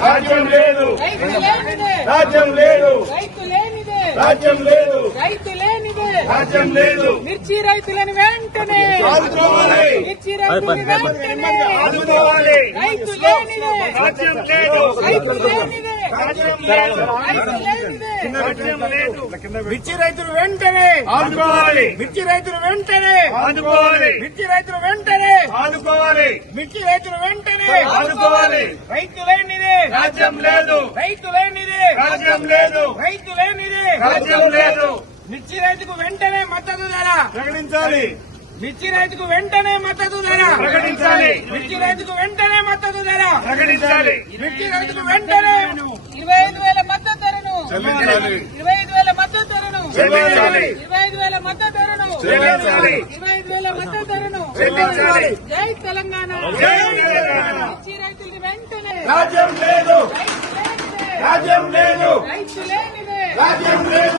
రాజ్యం లేదు. రాజ్యం లేదు. రాజ్యం లేదు. రాజ్యం లేదు. మిర్చి రైతులను వెంటనే. ఆదుకోవాలి. మిర్చి రైతులను వెంటనే. ఆదుకోవాలి. రాజ్యం లేదు. మిర్చి రైతులు వెంటనే. ఆదుకోవాలి. మిర్చి రైతులు వెంటనే. ఆదుకోవాలి. మిర్చి రైతులు వెంటనే. ఆదుకోవాలి. మిర్చి రైతులు వెంటనే. ఆదుకోవాలి. రైతులైన రాజ్యం లేదు. రైతు లేనిదే. రాజ్యం లేదు. రైతు లేనిదే. రాజ్యం లేదు. మిర్చి రైతుకు వెంటనే మద్దతు ధర. ప్రకటించాలి. మిర్చి రైతుకు వెంటనే మద్దతు ధర. ప్రకటించాలి. మిర్చి రైతుకు వెంటనే మద్దతు ధర. ప్రకటించాలి. మిర్చి రైతుకు వెంటనే ఇరవై ఐదు వేల మద్దతు ధరను. ఇరవై ఐదు వేల మద్దతు ధరను. ఇరవై ఐదు వేల మద్దతు ధరను. ఇరవై ఐదు వేల మద్దతు ధరను. జై తెలంగాణ. రాజ్యం లేదు. రాజ్యం లేదు. రాజ్యం లేదు.